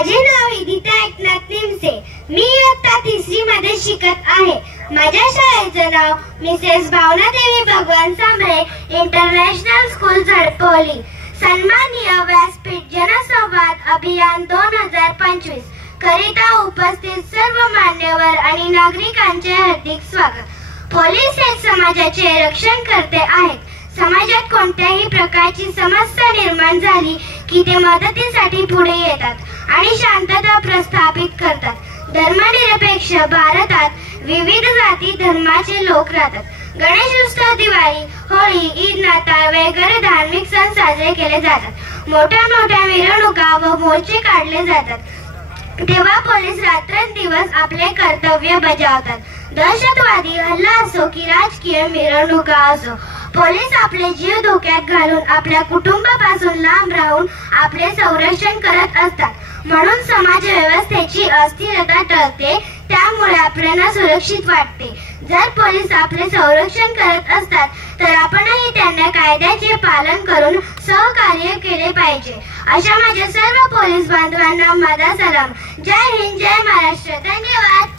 माझे नाव इदिता एकनाथ निमसे. मी इयत्ता 3री मध्ये शिकत आहे. माझ्या शाळेचं नाव मिसेस भावनादेवी भगवान सांबळे इंटरनॅशनल स्कूल झडपोली. सन्माननीय व्यासपीठ जनसंवाद अभियान 2025 करिता उपस्थित सर्व मान्यवर आणि नागरिकांचे हार्दिक स्वागत. पोलीस हे समाजाचे रक्षण करते आहेत. समाजात कोणत्याही प्रकारची समस्या निर्माण झाली की ते मदतीसाठी पुढे येतात आणि शांतता प्रस्थापित करतात. धर्मनिरपेक्ष भारतात विविध जाती धर्माचे लोक राहतात. गणेशोत्सव, दिवाळी, होळी, ईद, नाताळ वगैरे धार्मिक सण साजरे केले जातात. मोठ्या मोठ्या मिरवणुका व मोर्चे काढले जातात. तेव्हा पोलीस रात्रंदिवस आपले कर्तव्य बजावतात. दहशतवादी हल्ला असो की राजकीय मिरवणुका असो, पोलीस आपले जीव धोक्यात घालून आपल्या कुटुंबापासून लांब राहून आपले संरक्षण करत असतात. म्हणून समाज व्यवस्थेची अस्थिरता टळते. त्यामुळे आपल्याला सुरक्षित वाटते. जर पोलीस आपले संरक्षण करत असतात तर आपणही त्यांना कायद्याचे पालन करून सहकार्य केले पाहिजे. अशा माझ्या सर्व पोलीस बांधवांना माझा सलाम. जय हिंद, जय महाराष्ट्र. धन्यवाद.